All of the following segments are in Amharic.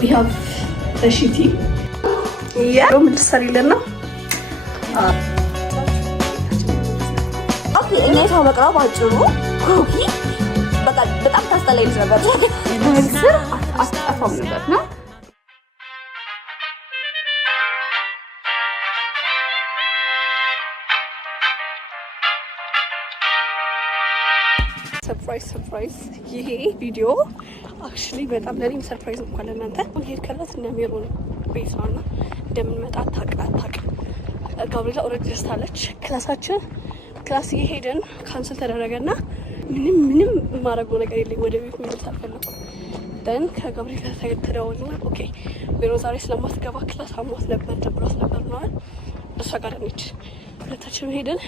we have the shitty. Yeah. ምን ልትሰሪልን ነው? ኦኬ እኔ ታወቀው ባጭሩ ኩኪ በጣም ታስጠላኝ ነበር። ምስር አስጠፋም ነበር ነው ሰርፕራይዝ ይሄ ቪዲዮ አክቹሊ በጣም ለኔም ሰርፕራይዝ እንኳን ለእናንተ ይሄድ ከላት እንደሚሩ ነው ቤቷ ነው እንደምንመጣ ታውቃለች። ጋብሪላ ኦልሬዲ ደስታለች። ክላስ እየሄድን ካንስል ተደረገና ምንም ማረገው ነገር የለኝ ወደ ቤት መሄድ አልፈለኩም። ደን ከጋብሪላ ተደዋወልና ኦኬ ቢሮ ዛሬ ስለማትገባ ክላስ አሟት ነበር ደብሯት ነበር ነው እሷ ጋር ነች። ሁለታችንም ሄድን።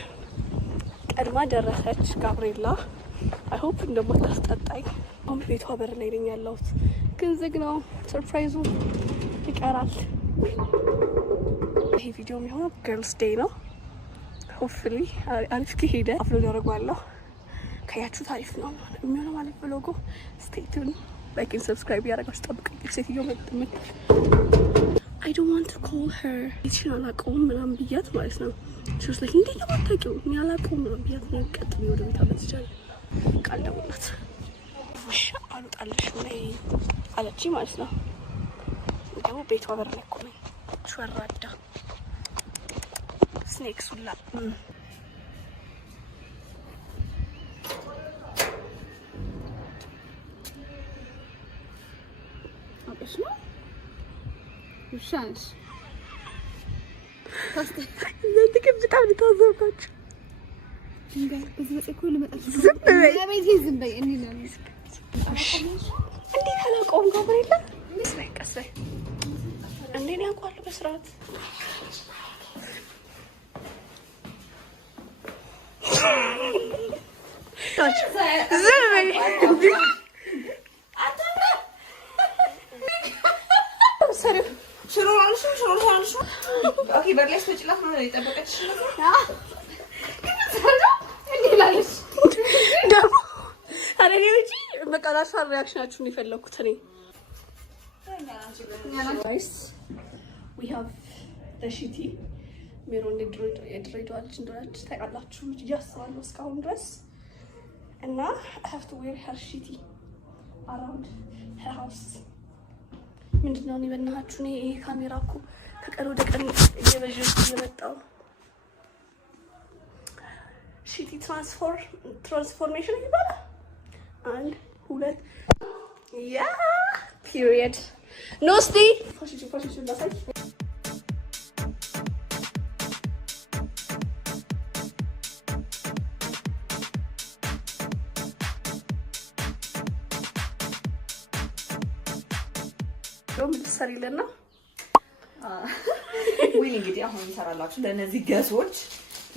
ቀድማ ደረሰች ጋብሪላ። አይ ሆፕ እንደማታስጠጣኝ። አሁን ቤቷ በር ላይ ነኝ ያለሁት፣ ግን ዝግ ነው። ሰርፕራይዙ ይቀራል። ይሄ ቪዲዮ የሚሆነው ገርልስ ዴይ ነው። ሆፕፉሊ አሪፍ ከሄደ አፕሎድ አደርገዋለሁ። ከያችሁ ታሪፍ ነው የሚሆነው ማለት ብሎጉ። ስቴይ ቱን ላይክ ኤንድ ሰብስክራይብ ያደረጋችሁ ጠብቁኝ። ሴትዮ መጥምት I don't want to call her እቺን አላውቀውም ምናምን ብያት ማለት ነው። ሹስ ላይ እንዴት ነው የማታውቂው? እኔ አላውቀውም ምናምን ብያት ነው ቀጥሎ ወደ ቤት አመጥቻለሁ። ቃል ደውላት ውሻ አልወጣልሽም ላይ አለችኝ ማለት ነው። ደግሞ ቤቷ በር ላይ እኮ ነኝ። ሸራዳ ስኔክስ ሁላ አውቀሽ ነው ውሻንሽ እናንተ ግን በጣም ልታዘባችሁ እንዴት አላውቀውም ጋብሪላ ቀስ በይ እንዴት ያውቃሉ በስርዓት ሽሮ ኦኬ በርሌስ ወጭላት ነው የጠበቀችሽ ነው ደግሞ አረጋውጪ በቃ ላሳር ሪአክሽናችሁን የፈለኩት እኔ ጋይስ we have the shitty ሜሮን የድሬዳዋ ልጅ እንደሆነች ታውቃላችሁ እያስባለሁ እስካሁን ድረስ እና I have to wear her shitty around her house። ምንድነው እኔ በእናታችሁ እኔ ይሄ ካሜራ እኮ ከቀን ወደ ቀን እየመጣው ሺቲ ትራንስፎርሜሽን ይባላል። 1 2 ያ ፒሪየድ ኖስቲ ፋሽን ላሳይ ምትሰሪልና ዊል እንግዲህ አሁን እንሰራላችሁ ለነዚህ ገሶች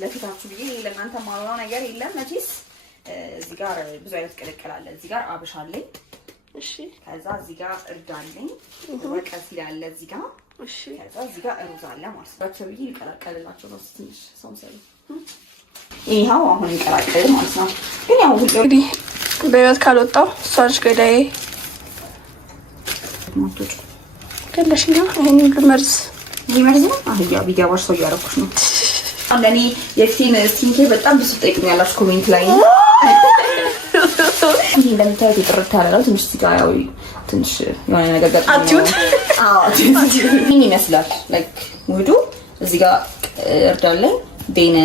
ለፊታችሁ ብዬ ለእናንተ ማውራው ነገር የለም መቼስ። እዚህ ጋር ብዙ አይነት ቅልቅል አለ። እዚህ ጋር አብሽ አለኝ። እሺ ከዛ እዚህ ጋር እርድ አለኝ። ወቀስ ያለ እዚህ ጋር እሺ ከዛ እዚህ ጋር ሩዝ አለ ማለት ነው። ባቸው ብዬ ይቀላቀልላችሁ ነው ትንሽ ሰምሰል ይሄው አሁን ይቀላቀል ማለት ነው። ግን ያው ሁሉ በህይወት ካልወጣው ሰርች ገዳይ ማቶች ከለሽኛ ይሄን ልመርዝ ይመርዝ ነው። አህያ ቢጋባሽ ሰው ያረኩሽ ነው። አንደኔ የክቲን ስቲንኬ በጣም ብዙ ጠይቁኛላችሁ ኮሜንት ላይ ነው። ይሄ እንደምታዩት ጥርት ያለ ነው። ትንሽ ሲጋራው ትንሽ የሆነ ነገር ገጥሞ አትዩት። ምን ይመስላል ላይክ ሙዱ እዚህ ጋር እርዳለኝ ዴን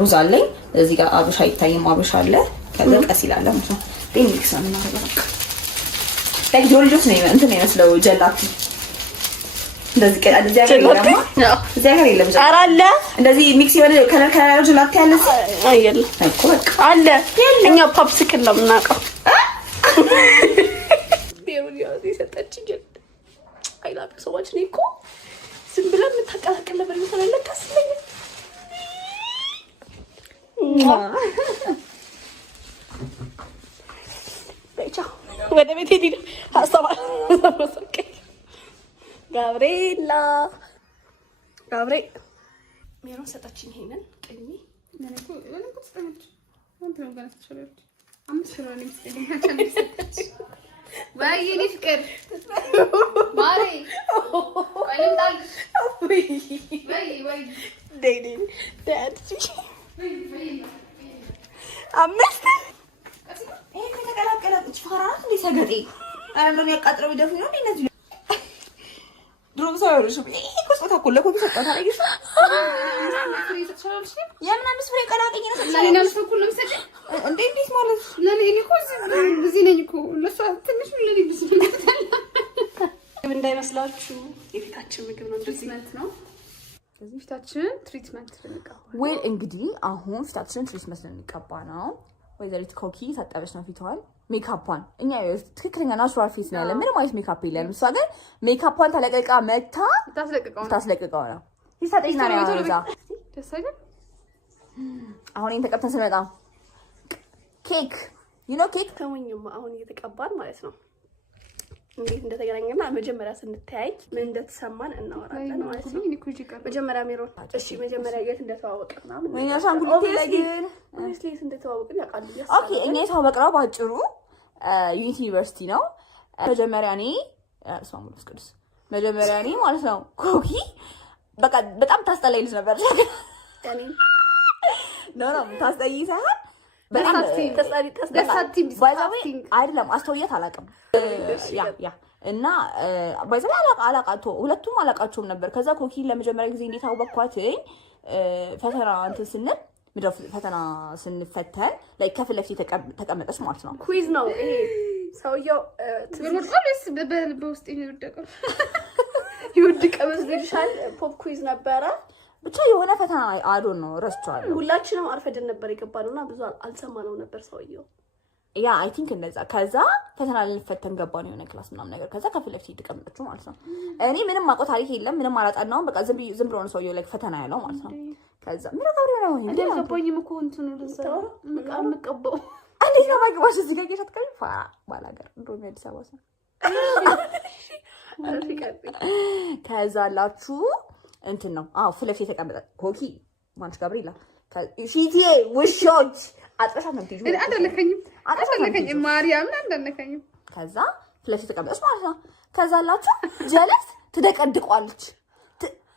ሩዝ አለኝ። እዚህ ጋር አብሽ አይታይም አብሽ አለ። ከዛ ቀስ ይላል ማለት ነው። ዴን ሚክስ ነው ማለት ላይክ ጆልጆስ ነው እንትን ይመስለው ጀላቲ እንደዚህ ቀዳል እዚህ ጋር የለም እዚህ ጋር የለም ጀላቲ አራለ እንደዚህ ሚክስ የሆነ ከለር ጀላቲ አለ አይደል እኮ በቃ አለ። እኛ ፖፕሲክል ነው የምናውቀው። ቢሩዲዮ ሲሰጠች አይላቅ ሰዎች ነው እኮ ዝም ብለን የምታቀላቅል ነበር የምትለለቀስ ለኝ በቻ ወደ ቤት ሄዲ ሀሳባ ጋብሬላ ሜሮን ሰጣችኝ። ይሄንን ቀኝ ለነኩ ተስተምጭ አንተ ነው ጋር ተሸረች 5 ሽሮ ነው የሚስተኛቸው ወይኔ ፍቅር ማሬ ወይኔ ጣል ወይ ዴዲ ዳንቺ አምስት ይሄ ከተቀላቀለ ጭፋራራት እንደ ሰገጤ አምሮን ያቃጥረው ይደፉ ነው እንደዚህ ድሮም ሰው ያወርሽ ይሄ ኮስታ ኮለ ኮፒ ሰጣታ አይሽ የምን አምስት ፍሬ ቀላቀኝ ነው ሰጣታ ለኔ ነው ስኩል ነው ሰጪ እንዴ እንዴት ማለት ለኔ እኔ እኮ እዚህ ነኝ እኮ ለሷ ትንሽ ምን ለኔ ብዙ እንዳይመስላችሁ የፊታችን ምግብ ነው እንደዚህ ነው እዚህ ፊታችን ትሪትመንት ልንቀባ ወይ እንግዲህ አሁን ፊታችን ትሪትመንት ልንቀባ ነው ወይዘሪት ኮኪ ታጠበች ነው ፊቷን ሜካፓን እኛ ትክክለኛ ናቹራል ፌስ ነው ያለ ምንም አይነት ሜካፕ የለንም እሷ ግን ሜካፓን ተለቀቃ መታ ታስለቅቀው ነው ይሰጠኝና ነው ያወዛ ደስ አይደል አሁን ተቀብተን ስመጣ ኬክ ኬክ ተወኝማ አሁን እየተቀባን ማለት ነው እንዴት እንደተገናኘና መጀመሪያ ስንተያይ ምን እንደተሰማን እናወራለን ማለት ነው መጀመሪያ ሜሮን እሺ መጀመሪያ የት እንደተዋወቅን ምናምን ወይ ያሳንጉልቴ ለግን እንዴት እንደተዋወቅን ያውቃሉ ኦኬ እኔ የተዋወቅነው ባጭሩ ዩኒቲ ዩኒቨርሲቲ ነው መጀመሪያ እኔ ስማሙልስ ቅዱስ መጀመሪያ እኔ ማለት ነው ኮኪ በቃ በጣም ታስጠላኝ ልጅ ነበር እኔ ኖ ታስጠይ ሳይሆን በጣም ተሳቲም አይደለም አስተውየት አላውቅም ያ እና ባይዘው አላቃቶ ሁለቱም አላቃቸውም ነበር ከዛ ኮኪ ለመጀመሪያ ጊዜ እንዴት አወቅኳትኝ ፈተና እንትን ስንል ምድር ፈተና ስንፈተን ላይ ከፊት ለፊት ተቀመጠች ማለት ነው ኩዊዝ ነው ይሄ ሰውየው ትምህርቱስ በውስጥ ይወደቀው መስልሻል ፖፕ ኩዊዝ ነበረ ብቻ የሆነ ፈተና አዶን ነው ረስቻለሁ ሁላችንም አርፈደን ነበር የገባነውና ብዙ አልሰማነው ነበር ሰውየው ያ አይ ቲንክ እንደዛ ከዛ ፈተና ልንፈተን ገባን የሆነ ክላስ ምናምን ነገር ከዛ ከፊት ለፊት ተቀመጠች ማለት ነው እኔ ምንም ማቆ ታሪክ የለም ምንም አላጣናው በቃ ዝም ብሎ ነው ሰውየው ላይ ፈተና ያለው ማለት ነው ከዛ ምን ነው እንዴ ገባኝም እኮ እንትኑ ለሰው ምቀበው እንዴ ነው ማግባሽ እዚህ ጋር እየተከኝ ባላገር እንደውም አዲስ አበባ ሰው ከዛ ላችሁ እንትን ነው ፊት ለፊት ተቀመጠ ኮኪ ማንች ጋብሪላ ሺቲዬ ውሾች አጥረሻት ነው ትይዙ አጥረሻት ማርያም አንደነከኝም ከዛ ፊት ለፊት ተቀመጠች ማለት ነው ከዛ ላችሁ ጀለስ ትደቀድቋለች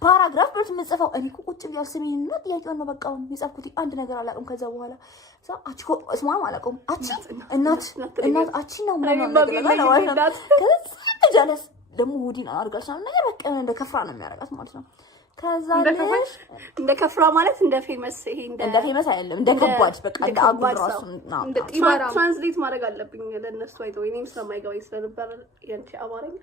ፓራግራፍ ብቻ ምጽፈው እኔ እኮ ቁጭ ብዬ አልሰሚኝና ጥያቄውን ነው በቃ የጻፍኩት አንድ ነገር አላውቅም ከዛ በኋላ አቺ እኮ እስማም አላውቅም አቺ እናት አቺ ነው ምናምን ነገር ከዛ ጀለስ ደግሞ ውዲን አርጋሻን ነገር በቃ እንደ ከፍራ ነው የሚያረጋት ማለት ነው ከዛ እንደ ከፍራ ማለት እንደ ፌመስ ይሄ እንደ ፌመስ አይደለም እንደ ከባድ በቃ እንደ አጉራሱ ነው እንደ ጢባራ ትራንስሌት ማድረግ አለብኝ ለነሱ አይተው እኔም ስለማይገባኝ ስለነበር ያንቺ አማርኛ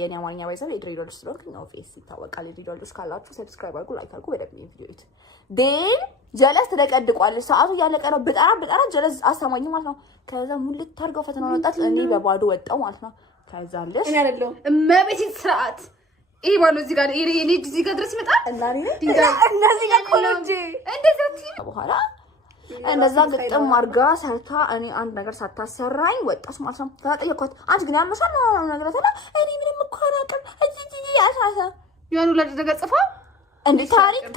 የኔ አማርኛ ባይዘው የድሬዳዋ ልጅ ስለሆንኩ ነው ፌስ ይታወቃል የድሬዳዋ ልጅ ካላችሁ ሰብስክራይብ አድርጉ ላይክ አድርጉ በደንብ ቪዲዮት ዴን ጀለስ ትደቀድቋለች ሰዓቱ እያለቀ ነው በጣም ጀለስ አሳማኝ ማለት ነው ከዛ ሙልት ታርገው ፈተናውን ወጣት እኔ በባዶ ወጣው ማለት ነው ከዛ አለሽ እኔ አይደለም እመቤት ስርዓት ይሄ ባለው እዚህ ጋር እኔ እዚህ ጋር ድረስ ይመጣ እና እነዚህ ጋር ቆሎጂ እንደዚህ በኋላ እንደዛ ግጥም አርጋ ሰርታ እኔ አንድ ነገር ሳታሰራኝ ወጣች ማለት ነው ተጠየቅኳት አንቺ ግን ያመሻል ነው ነገር ተላ እኔ ምንም እኮ አላውቅም እዚህ ያሳሳ ያኑ ለደገ ጽፋ እንዴ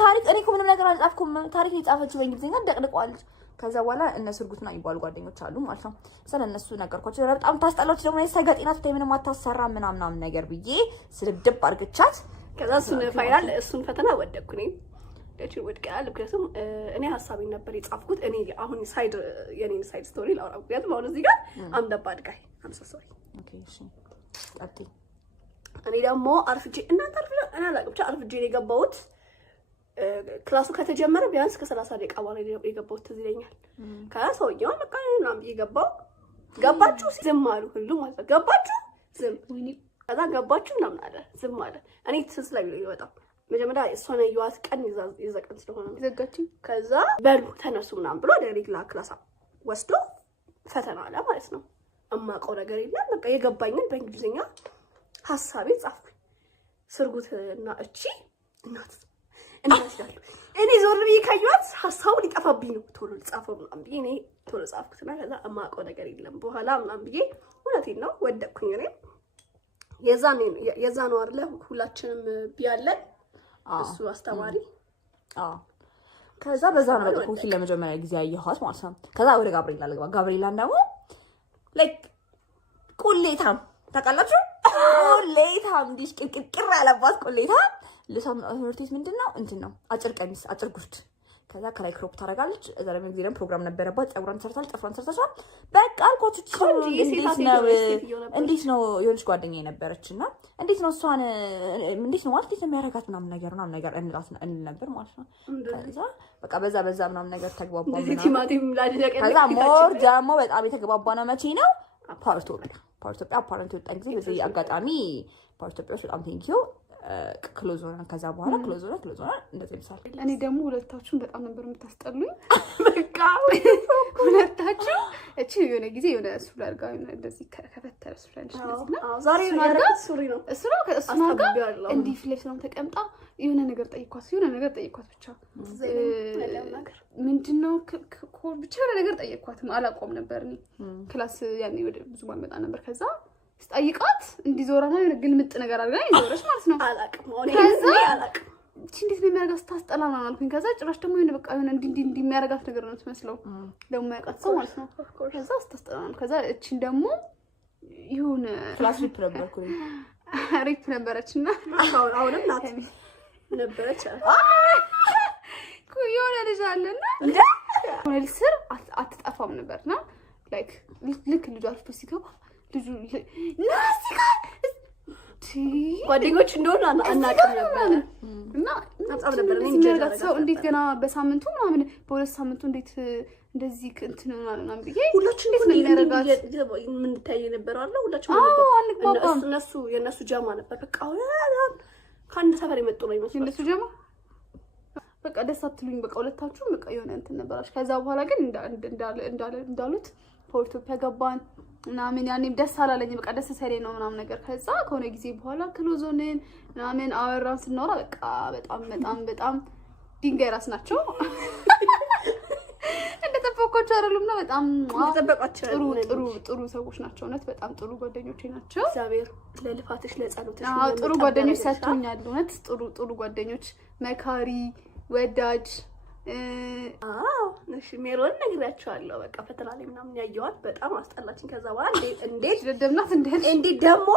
ታሪክ እኔ እኮ ምንም ነገር አልጻፍኩም ታሪክ የጻፈችው በእንግሊዝኛ ደቅድቋለች ከዛ በኋላ እነሱ እርጉትና ይባሉ ጓደኞች አሉ ማለት ነው ስለነሱ ነገርኳቸው በጣም ታስጠላች ደግሞ ሰገጤናት ምንም አታሰራ ምናምን ነገር ብዬ ስድብ አርግቻት ከዛ እሱን ፈተና ወደኩኝ እቺ ወድቀናል ምክንያቱም እኔ ሐሳቤን ነበር የጻፍኩት እኔ አሁን የኔን ሳይድ ስቶሪ ላውራ ምክንያቱም አሁን እዚህ ጋር አምደባድ ጋይ አምሳ ሶሪ ኦኬ እሺ ቀጥይ እኔ ደግሞ አርፍጄ እናንተ እኔ አላውቅም ብቻ አርፍጄ ነው የገባሁት ክላሱ ከተጀመረ ቢያንስ ከ30 ደቂቃ በኋላ የገባሁት ትዝ ይለኛል ከዛ ሰውዬው በቃ ምናምን እየገባው ገባችሁ ዝም አሉ ሁሉ ማለት ነው ገባችሁ ዝም ከዛ ገባችሁ ምናምን አለ ዝም አለ እኔ ትዝ ላይ ነው የወጣው መጀመሪያ እሷን ያዩት ቀን ይዘቀን ስለሆነ ዘጋችኝ ከዛ በሉ ተነሱ ምናምን ብሎ ወደ ሬግላ ክላስ ወስዶ ፈተና አለ ማለት ነው እማውቀው ነገር የለም በቃ የገባኝን በእንግሊዝኛ ሐሳቤ ጻፍኩኝ ስርጉትና እቺ እናት እናስዳሉ እኔ ዞር ብዬ ካዩት ሐሳቡ ሊጠፋብኝ ነው ቶሎ ጻፈው ምናምን ብዬ እኔ ቶሎ ጻፍኩትና ከዛ እማውቀው ነገር የለም በኋላ ምናምን ብዬ እውነቴን ነው ወደቅኩኝ እኔ የዛ ነው አይደለ ሁላችንም ቢያለን እሱ አስተማሪ ከዛ በዛ ነው በቃ ኮኪ ለመጀመሪያ ጊዜ ያየኋት ማለት ነው ከዛ ወደ ጋብሪላ ልገባ ጋብሪላን ደግሞ ላይክ ቁሌታም ታውቃላችሁ? ቁሌታም እንዲህ ቅርቅር ያለባት ቁሌታም ልብሷም ትምህርት ቤት ምንድነው እንትን ነው አጭር ቀሚስ አጭር ጉርድ ከዛ ከላይ ክሮፕ ታደርጋለች። እዛ ደግሞ ጊዜ ደግሞ ፕሮግራም ነበረባት። ፀጉሯን ሰርታል፣ ጥፍሯን ሰርታሻል። በቃ አልኳችሁ። እንዴት ነው የሆነች ጓደኛዬ ነበረች እና እንዴት ነው እሷን እንዴት ነው ማለት እንዴት ነው የሚያደርጋት ምናምን ነገር እንል ነበር ማለት ነው። ከዛ በቃ በዛ ምናምን ነገር ተግባባ። ከዛ ሞር ደግሞ በጣም የተግባባ ነው መቼ ነው ፓርቶፒያ አፓረንት ወጣን ጊዜ በዚህ አጋጣሚ ፓርቶፒያዎች በጣም ቴንኪዩ ክሎዝ ሆነ። ከዛ በኋላ ክሎዝ ሆነ እንደዚህ ይመስላል። እኔ ደግሞ ሁለታችሁን በጣም ነበር የምታስጠሉኝ። በቃ ሁለታችሁ እቺ የሆነ ጊዜ የሆነ ሱሪ አድርጋ እንደዚህ ከፈተረ ሱሪ አለች እንደዚህ ነው። ዛሬ ያደረኩት ሱሪ ነው። እሱ ነው ከእሱ ጋር እንዲህ ፍሌክስ ነው ተቀምጣ የሆነ ነገር ጠይኳት ብቻ ምንድነው ብቻ የሆነ ነገር ጠይኳትም አላቆም ነበር እኔ ክላስ ያኔ ወደ ብዙ ማልመጣ ነበር። ከዛ ስጠይቃት እንዲዞራና የሆነ ግልምጥ ነገር አድርጋ ይዞረች ማለት ነው። አላቅም እቺ እንዴት ነው የሚያደርጋት ስታስጠላ ነው አልኩኝ። ከዛ ጭራሽ ደግሞ የሆነ በቃ የሆነ እንዲህ የሚያደርጋት ነገር ነው የምትመስለው ደግሞ ያውቃት ሰው ማለት ነው። ከዛ ስታስጠላ ነው። ከዛ እቺን ደግሞ ይሁን ክላስ ሪፕ ነበረችና አሁንም ናት ነበረች የሆነ ልጅ አለና ሆነ ስር አትጠፋም ነበርና ላይክ ልክ ልጅ አልፎ ሲገባ ልጁ ናስቲካ ጓደኞች እንደሆነ አናውቅም ነበር እና አጣም ነበር እንዴ ሰው እንዴት ገና በሳምንቱ ምናምን በሁለት ሳምንቱ እንዴት እንደዚህ እንትን ምናምን ብዬ ሁላችን እንዴት ነው የሚያረጋት ምን ታይ ነበር አለ ሁላችን እነሱ የነሱ ጃማ ነበር በቃ ከአንድ ሰፈር የመጡ ነው ይመስላል የነሱ ጃማ በቃ ደስ አትሉኝ በቃ ሁለታችሁ በቃ የሆነ እንትን ነበራችሁ። ከዛ በኋላ ግን እንዳሉት ፖርቶፒያ ገባን ምናምን ያኔም ደስ አላለኝ በቃ ደስ ሳይለኝ ነው ምናምን ነገር። ከዛ ከሆነ ጊዜ በኋላ ክሎዞንን ምናምን አወራን ስናወራ በቃ በጣም ድንጋይ ራስ ናቸው እንደተፈቆቸው አይደሉም ነው በጣም ጥሩ ሰዎች ናቸው። እውነት በጣም ጥሩ ጓደኞቼ ናቸው። እግዚአብሔር ለልፋትሽ ለጸሎትሽ ጥሩ ጓደኞች ሰጥቶኛል። እውነት ጥሩ ጓደኞች መካሪ ወዳጅ እሺ ሜሮን ነግራቸዋለሁ በቃ ፈተና ላይ ምናምን ያየዋል በጣም አስጠላችኝ። ከዛ በኋላ እንዴት ደደምናት እንዴት ደግሞ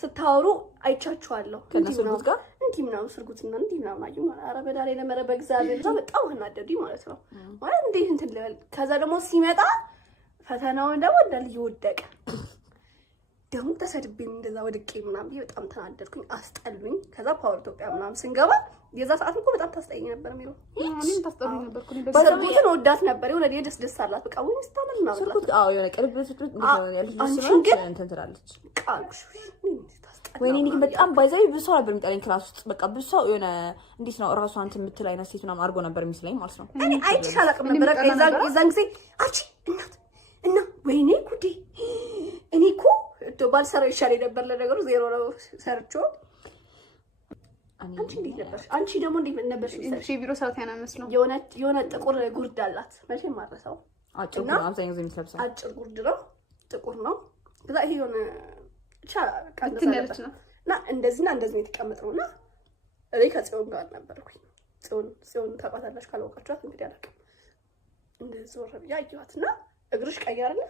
ስታወሩ አይቻችኋለሁ ከነሱት ጋር እንዴ ምናምን ስርጉትና እንዴ ምናምን አዩ ኧረ በዳሬ ለመረ በእግዚአብሔር በጣም አናደዱኝ ማለት ነው ማለት እንዴት እንትን ልበል። ከዛ ደግሞ ሲመጣ ፈተናውን ደግሞ እንዳልይ ወደቀ ደግሞ ተሰድቤም እንደዛ ወድቄ ምናምን በጣም ተናደድኩኝ አስጠሉኝ። ከዛ ፓወር ኢትዮጵያ ምናምን ስንገባ የዛ ሰዓት እኮ በጣም ታስጠይኝ ነበር የሚለው እኔም ታስጠሉኝ ነበርኩ በሰርጉትን ወዳት ነበር የሆነ ደስ አላት በቃ ወይ ስታመል ነው ሰርጉት የሆነ ቅርብ ፍጥረት ያለች እንትን ትላለች ቃልሽ ወይኔ ግን በጣም ባይዛይ ብዙ ሰው ነበር የሚጠላኝ ክላስ ውስጥ በቃ ብዙ ሰው የሆነ እንዴት ነው እራሷ አንተ የምትል አይነት ሴት ምናምን አድርጎ ነበር የሚመስለኝ ማለት ነው። እኔ አይቼሽ አላውቅም ነበር የዛን ጊዜ አንቺ እና ወይኔ ጉዴ እኔ እኮ ባልሰራው ይሻለኝ ነበር። ለነገሩ ዜሮ ነው ሰርቼው አንቺ እንዴት ነበር? አንቺ ደግሞ እንዴት ነበር? እሺ ቢሮ ሰራተኛ ነው መስለው የሆነ ጥቁር ጉርድ አላት መቼም ማረሳው አጭር ነው አብዛኛው ጊዜ የሚለብሰው አጭር ጉርድ ነው ጥቁር ነው። ከዛ ይሄ የሆነ እንትን ያለች ነው እና እንደዚህና እንደዚህ የተቀመጠውና እኔ ከጽዮን ጋር ነበርኩኝ። ጽዮን ታውቃታላችሁ ካላወቃችኋት እንግዲህ አላውቅም። እንደዚህ ወረብ ያያዩትና እግርሽ ቀይ አይደለ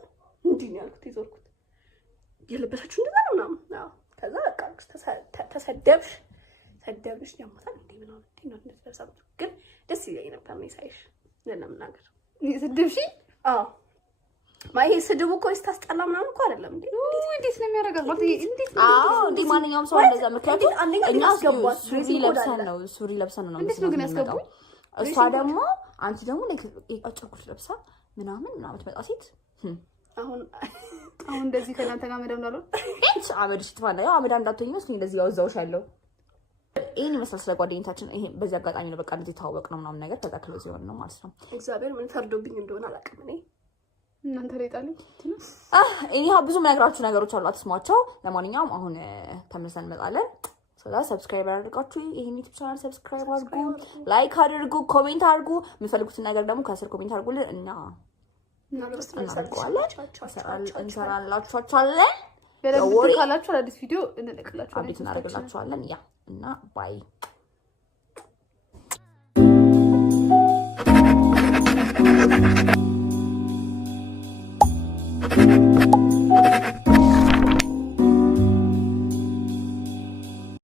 እንዴ ነው ያልኩት ይዞርኩት የለበሰችው እንደዛ ነው ምናምን። አዎ ከዛ በቃ ተሰደብሽ ጀምታል እንዴ ምናምን እንዴ ነው እንደተሰበሰበ ግን ደስ ይለኝ ነበር ነው ሳይሽ ለነምናገር ስድብሽ። አዎ ማይ ስድቡ እኮ ስታስጠላ ምናምን እኮ አይደለም እንዴ እንዴት ነው የሚያረጋጋው እንዴት ነው? አዎ እንዴ ማንኛውም ሰው እንደዛ ምክንያቱም እኛ ሱሪ ለብሰን ነው እንዴት ነው ግን ያስገቡ። እሷ ደግሞ አንቺ ደግሞ ለቀጭቁሽ ለብሳ ምናምን ትመጣ ሴት አሁን እንደዚህ ከናንተ ጋር መደም ነው እቺ አመድሽ ትፋና ያው አመዳ እንዳትሆኝ መስሎኝ እንደዚህ ያወዛውሻለሁ። ይሄን ይመስላል ስለ ጓደኝነታችን። ይሄ በዚህ አጋጣሚ ነው በቃ እንደዚህ ታወቅ ነው ምናምን ነገር ተዛክሎ ሲሆን ነው ማለት ነው። እግዚአብሔር ምን ፈርዶብኝ እንደሆነ አላውቅም። እኔ እናንተ ላይ ጣልኝ እኔ ብዙ ነገራችሁ ነገሮች አሉ አትስሟቸው። ለማንኛውም አሁን ተመልሰን እንመጣለን። ስለዛ ሰብስክራይብ አድርጋችሁ ይሄን ዩቲዩብ ቻናል ሰብስክራይብ አድርጉ፣ ላይክ አድርጉ፣ ኮሜንት አድርጉ። የምትፈልጉትን ነገር ደግሞ ከስር ኮሜንት አድርጉልን እና እንሰራላችኋለን። በደንብ ካላችሁ አዲስ ቪዲዮ እናደርግላችኋለን። ያ እና ባይ